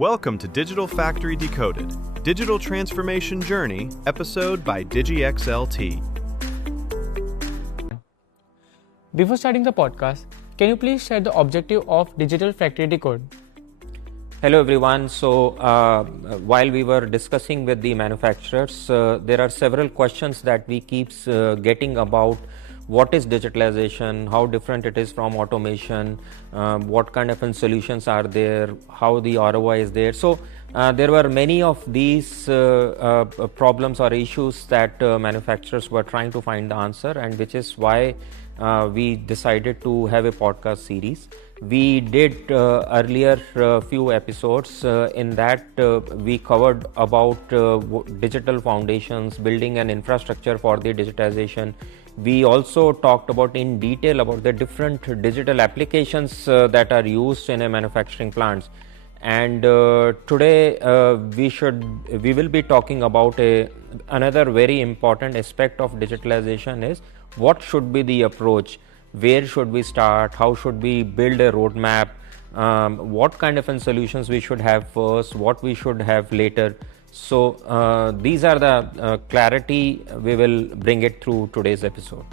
Welcome to Digital Factory Decoded, Digital Transformation Journey, episode by DigiXLT. Before starting the podcast, can you please share the objective of Digital Factory Decode? Hello everyone. So while we were discussing with the manufacturers, there are several questions that we keep getting about what is digitalization, how different it is from automation, what kind of solutions are there, how the ROI is there. So there were many of these problems or issues that manufacturers were trying to find the answer, and which is why we decided to have a podcast series. We did earlier few episodes in that we covered about digital foundations, building an infrastructure for the digitization. We also talked about in detail about the different digital applications that are used in a manufacturing plants. And today we will be talking about another very important aspect of digitalization is what should be the approach, where should we start, how should we build a roadmap, what kind of solutions we should have first, what we should have later. So these are the clarity we will bring it through today's episode.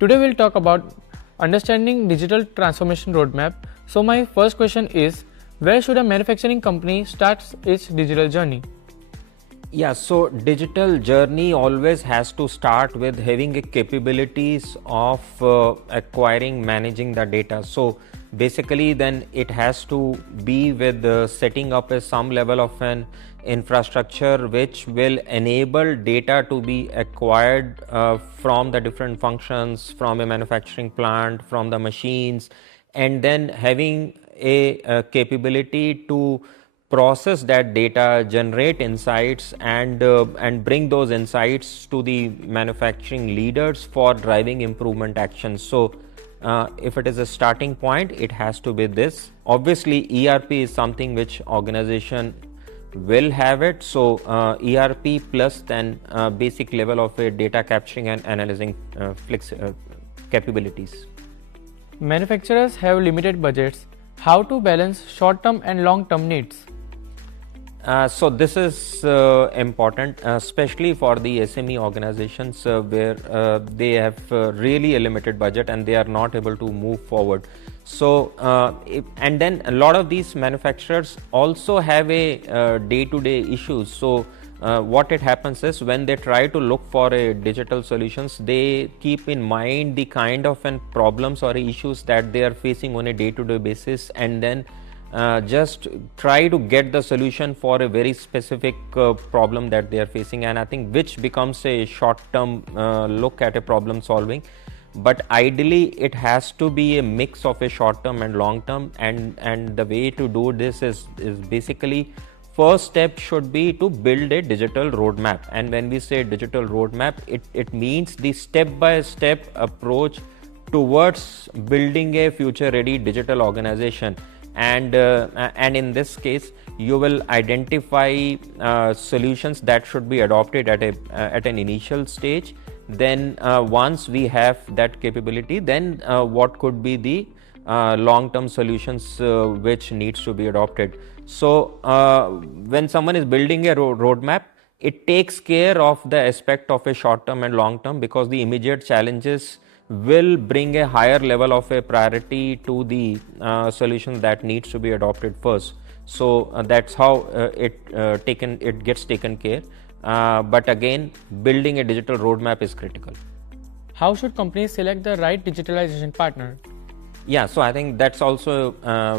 Today we'll talk about understanding digital transformation roadmap. So my first question is, where should a manufacturing company start its digital journey? Yeah, so digital journey always has to start with having a capabilities of acquiring, managing the data. So basically then it has to be with setting up some level of an infrastructure which will enable data to be acquired from the different functions, from a manufacturing plant, from the machines, and then having a capability to process that data, generate insights, and bring those insights to the manufacturing leaders for driving improvement actions. So if it is a starting point, it has to be this. Obviously ERP is something which organization will have it. So ERP plus then basic level of a data capturing and analyzing capabilities. Manufacturers have limited budgets. How to balance short-term and long-term needs? So this is important, especially for the SME organizations where they have really a limited budget and they are not able to move forward. So and then a lot of these manufacturers also have a day-to-day issues. So what it happens is when they try to look for a digital solutions, they keep in mind the kind of problems or issues that they are facing on a day-to-day basis, and then just try to get the solution for a very specific problem that they are facing, and I think which becomes a short-term look at a problem solving. But ideally it has to be a mix of a short-term and long-term, and the way to do this is basically first step should be to build a digital roadmap. And when we say digital roadmap, it means the step-by-step approach towards building a future-ready digital organization. And in this case you will identify solutions that should be adopted at an initial stage. Then once we have that capability, then what could be the long-term solutions which needs to be adopted. So when someone is building a roadmap, it takes care of the aspect of a short-term and long-term, because the immediate challenges will bring a higher level of a priority to the solution that needs to be adopted first. So that's how it gets taken care. But again, building a digital roadmap is critical. How should companies select the right digitalization partner? Yeah, so I think that's also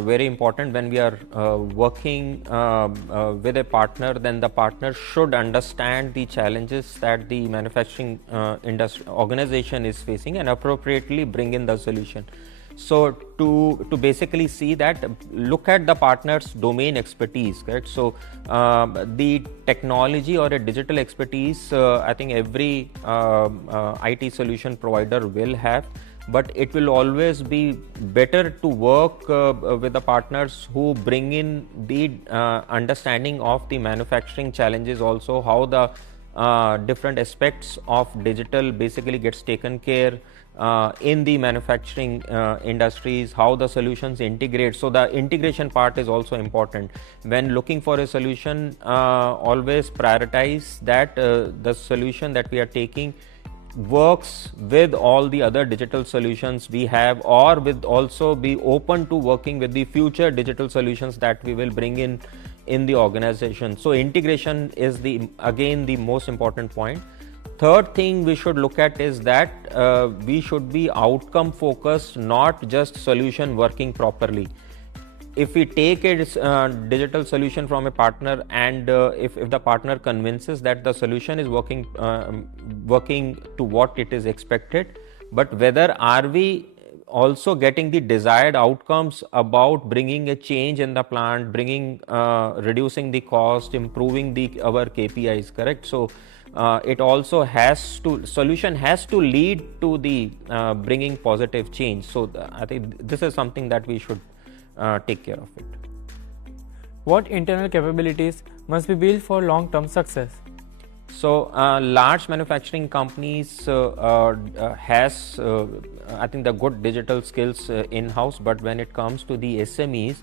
very important. When we are working with a partner, then the partner should understand the challenges that the manufacturing industry organization is facing and appropriately bring in the solution. So to basically see that, look at the partner's domain expertise, right? So the technology or a digital expertise, I think every IT solution provider will have, but it will always be better to work with the partners who bring in the understanding of the manufacturing challenges, also how the different aspects of digital basically gets taken care, in the manufacturing industries, how the solutions integrate. So the integration part is also important. When looking for a solution, always prioritize that the solution that we are taking works with all the other digital solutions we have, or with also be open to working with the future digital solutions that we will bring in the organization. So integration is again the most important point. Third thing we should look at is that we should be outcome focused, not just solution working properly. If we take a digital solution from a partner, and if the partner convinces that the solution is working to what it is expected, but whether are we also getting the desired outcomes about bringing a change in the plant, reducing the cost, improving our KPIs, correct? So it also solution has to lead to the bringing positive change. So I think this is something that we should take care of it. What internal capabilities must be built for long-term success? So large manufacturing companies has I think the good digital skills in-house, but when it comes to the SMEs,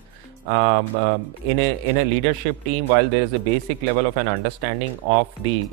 in a leadership team, while there is a basic level of an understanding of the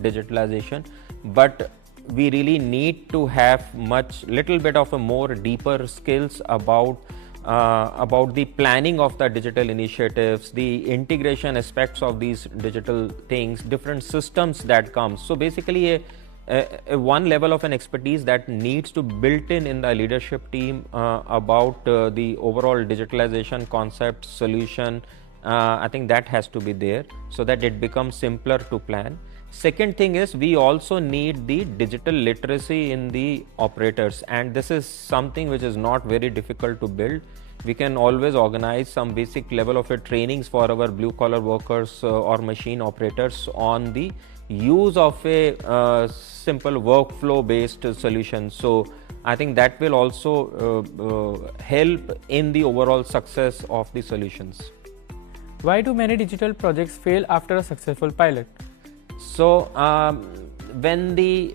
digitalization, but we really need to have little bit of a more deeper skills about the planning of the digital initiatives, the integration aspects of these digital things, different systems that come. So basically a one level of an expertise that needs to built in the leadership team about the overall digitalization concept, solution. I think that has to be there so that it becomes simpler to plan. Second thing is we also need the digital literacy in the operators, and this is something which is not very difficult to build. We can always organize some basic level of trainings for our blue collar workers or machine operators on the use of a simple workflow based solution. So I think that will also help in the overall success of the solutions. Why do many digital projects fail after a successful pilot? So when the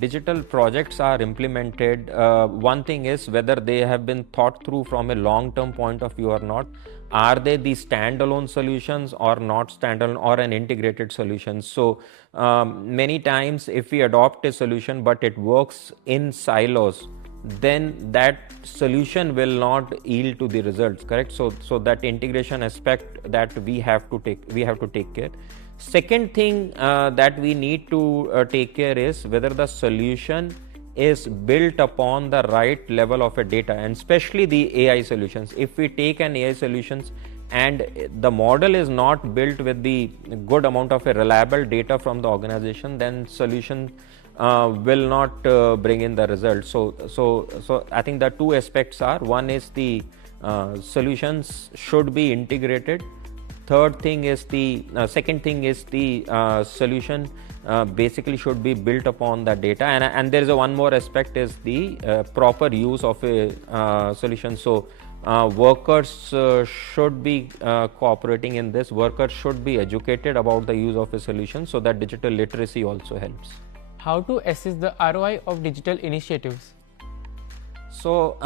digital projects are implemented, one thing is whether they have been thought through from a long-term point of view or not. Are they the standalone solutions or not standalone, or an integrated solution? So many times if we adopt a solution but it works in silos, then that solution will not yield to the results, correct? So that integration aspect that we have to take care. Second thing that we need to take care is whether the solution is built upon the right level of a data, and especially the AI solutions. If we take an AI solutions and the model is not built with the good amount of a reliable data from the organization, then solution will not bring in the result. So I think the two aspects are, one is the solutions should be integrated. Second thing is the solution basically should be built upon the data, and there is one more aspect is the proper use of a solution. So workers should be cooperating in this. Workers should be educated about the use of a solution, so that digital literacy also helps. How to assess the ROI of digital initiatives? So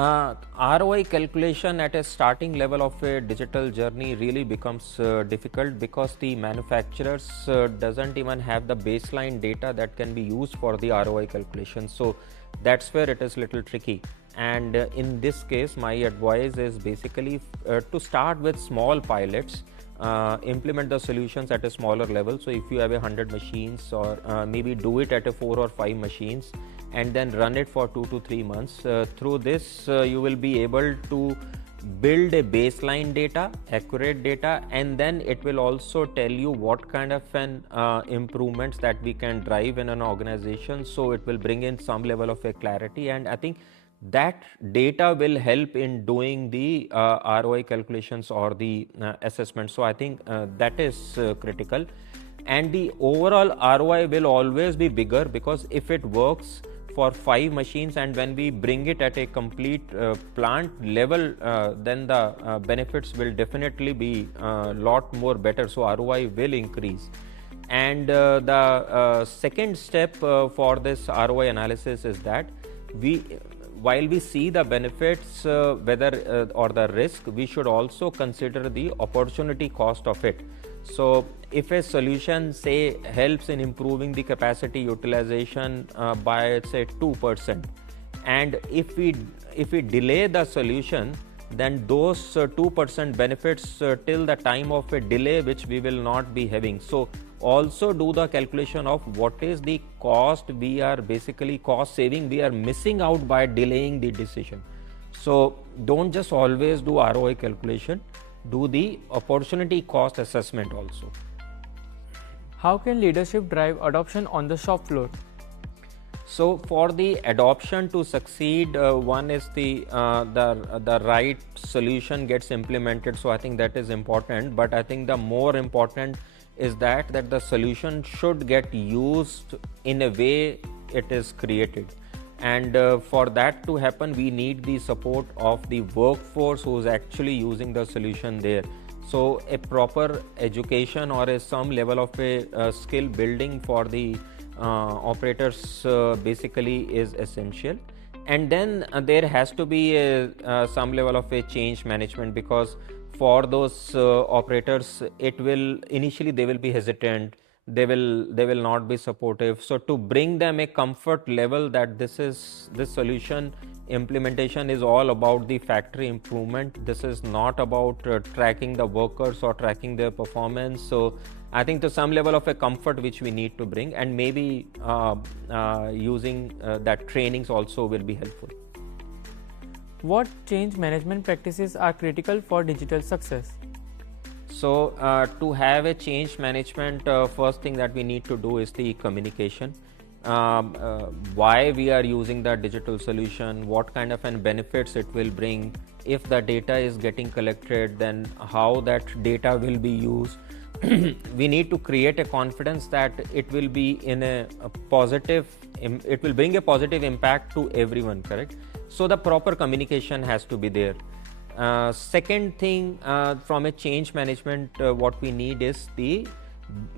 ROI calculation at a starting level of a digital journey really becomes difficult, because the manufacturers doesn't even have the baseline data that can be used for the ROI calculation. So that's where it is little tricky. And in this case, my advice is basically to start with small pilots. Implement the solutions at a smaller level. So if you have 100 machines, or maybe do it at a 4 or 5 machines, and then run it for 2 to 3 months. Through this you will be able to build a baseline data, accurate data, and then it will also tell you what kind of an improvements that we can drive in an organization. So it will bring in some level of a clarity, and I think that data will help in doing the ROI calculations or the assessment. So I think that is critical, and the overall ROI will always be bigger, because if it works for 5 machines and when we bring it at a complete plant level, then the benefits will definitely be a lot more better. So ROI will increase. And the second step for this ROI analysis is that while we see the benefits whether or the risk, we should also consider the opportunity cost of it. So if a solution say helps in improving the capacity utilization by say 2%, and if we delay the solution, then those 2% benefits till the time of a delay, which we will not be having. So also do the calculation of what is the cost we are basically cost saving we are missing out by delaying the decision. So don't just always do ROI calculation, do the opportunity cost assessment also. How can leadership drive adoption on the shop floor? So for the adoption to succeed, one is the right solution gets implemented. So I think that is important, but I think the more important is that the solution should get used in a way it is created. And for that to happen, we need the support of the workforce who is actually using the solution there. So a proper education or some level of a skill building for the operators basically is essential. And then there has to be some level of a change management, because for those operators, it will initially they will be hesitant, they will not be supportive. So to bring them a comfort level that this solution implementation is all about the factory improvement, this is not about tracking the workers or tracking their performance. So I think to some level of a comfort which we need to bring, and maybe using that trainings also will be helpful. What change management practices are critical for digital success? So to have a change management, first thing that we need to do is the communication. Why we are using the digital solution, what kind of benefits it will bring. If the data is getting collected, then how that data will be used. We need to create a confidence that it will be in a positive, it will bring a positive impact to everyone, correct? So the proper communication has to be there. Second thing, from a change management, what we need is the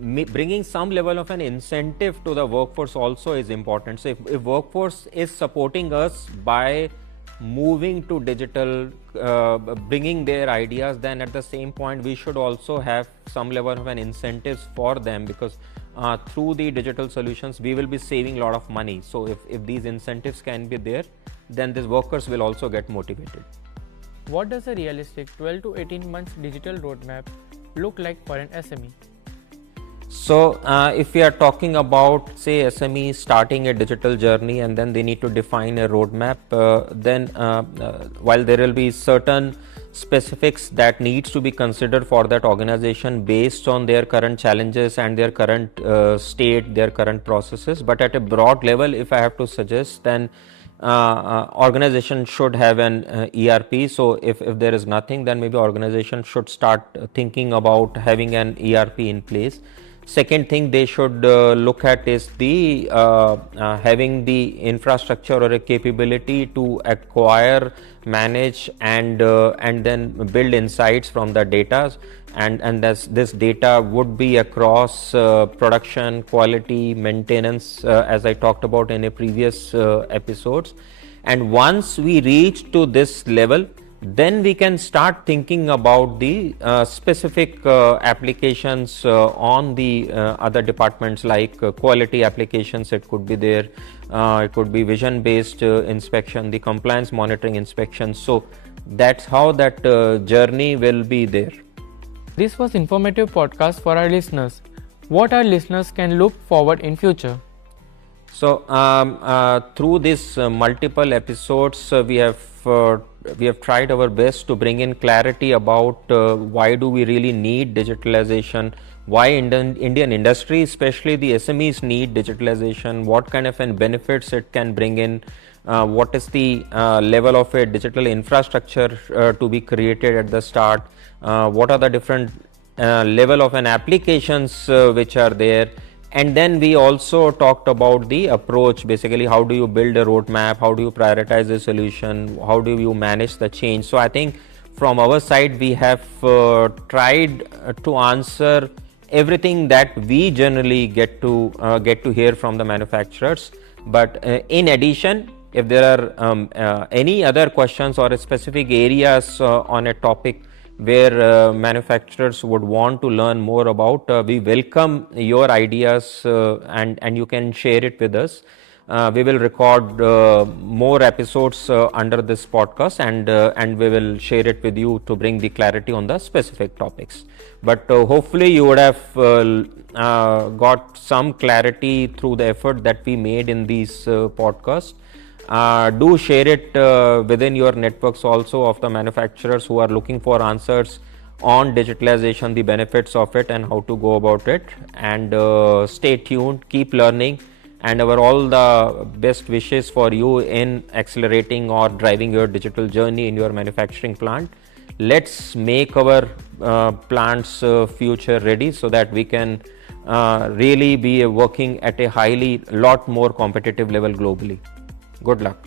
bringing some level of an incentive to the workforce also is important. So if workforce is supporting us by moving to digital, bringing their ideas, then at the same point we should also have some level of an incentives for them, because through the digital solutions we will be saving a lot of money. So if these incentives can be there, then these workers will also get motivated. What does a realistic 12 to 18 months digital roadmap look like for an SME? So if we are talking about say SME starting a digital journey, and then they need to define a roadmap, then while there will be certain specifics that needs to be considered for that organization based on their current challenges and their current state, their current processes, but at a broad level, if I have to suggest, then organization should have an ERP. So if there is nothing, then maybe organization should start thinking about having an ERP in place. Second thing they should look at is the having the infrastructure or a capability to acquire, manage, and then build insights from the data, and this data would be across production, quality, maintenance, as I talked about in a previous episodes. And once we reach to this level, then we can start thinking about the specific applications on the other departments, like quality applications. It could be there, it could be vision based inspection, the compliance monitoring inspection. So that's how that journey will be there. This was informative podcast for our listeners. What our listeners can look forward in future? So through these multiple episodes, we have tried our best to bring in clarity about why do we really need digitalization, why Indian industry, especially the SMEs, need digitalization, what kind of benefits it can bring in, what is the level of a digital infrastructure to be created at the start, what are the different level of applications which are there. And then we also talked about the approach, basically how do you build a roadmap, how do you prioritize the solution, how do you manage the change. So I think from our side we have tried to answer everything that we generally get to hear from the manufacturers. But in addition, If there are any other questions or specific areas on a topic where manufacturers would want to learn more about, we welcome your ideas and you can share it with us. We will record more episodes under this podcast and we will share it with you to bring the clarity on the specific topics. But hopefully you would have got some clarity through the effort that we made in these podcasts. Do share it within your networks also of the manufacturers who are looking for answers on digitalization, the benefits of it and how to go about it. And stay tuned, keep learning, and our all the best wishes for you in accelerating or driving your digital journey in your manufacturing plant. Let's make our plants future ready so that we can really be working at a lot more competitive level globally. Good luck.